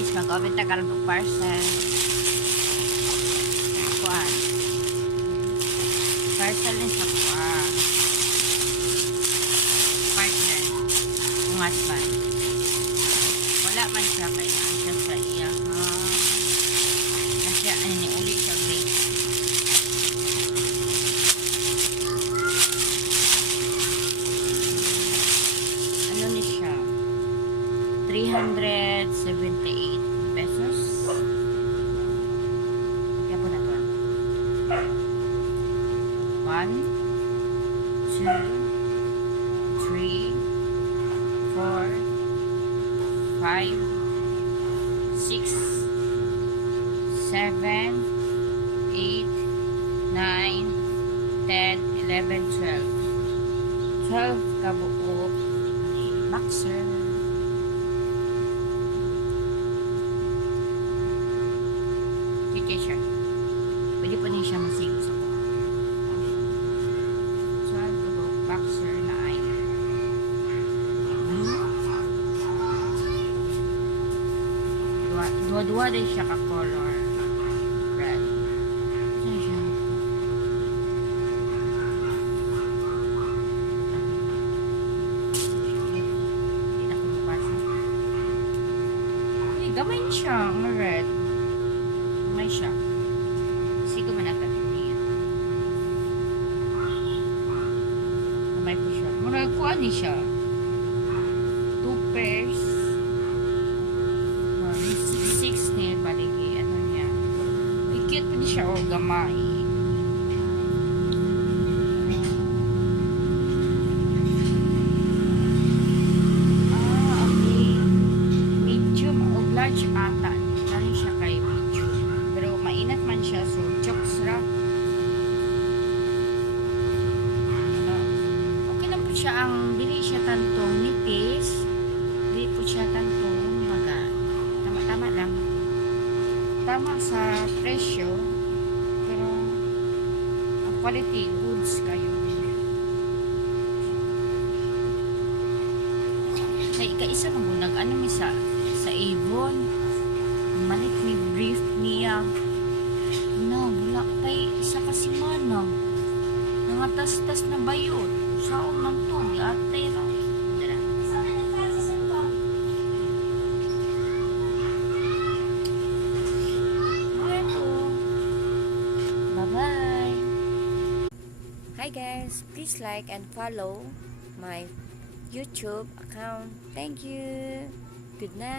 guys, mag-open ta karon og parcel. Kuan. Parcel ni sa partner. Ang husband. Wala man siya kay siya sa iya. Kasi ani uli siya bake. Ano ni siya? 378 pesos. Kaya po na to. 1, 2, 3, 4, 5, 6, 7, 8, 9, 10, 11, 12. 12 kabuo boxer. Kaya siya. Pwede pa niya siya masigo sa buha. 12 kabuo boxer na ay dua-dua din siya ka-color. Red. Saan siya? Gamay siya, ang red. Gamay siya. Sigo man natin niya. Gamay po siya. Murag ko ani siya. 2 pairs. 6 ni baligi. Ano niya. Cute po siya o gamay. Large ata. Galing siya kay medium. Pero mainat man siya. So, chokes ra. Okay lang po siya. Ang dili siya tantong nipis. Dili po siya tantong baga. Tama-tama lang. Tama sa presyo. Pero ang quality goods kayo. Kaya ika-isa magunag. Ano misa? Sa Avon manik ni brief niya na wala kay isa kasi manang nangatas-tas na bayot saan man to di atay ra bye-bye. Hi guys, please like and follow my YouTube account. Thank you. Good night.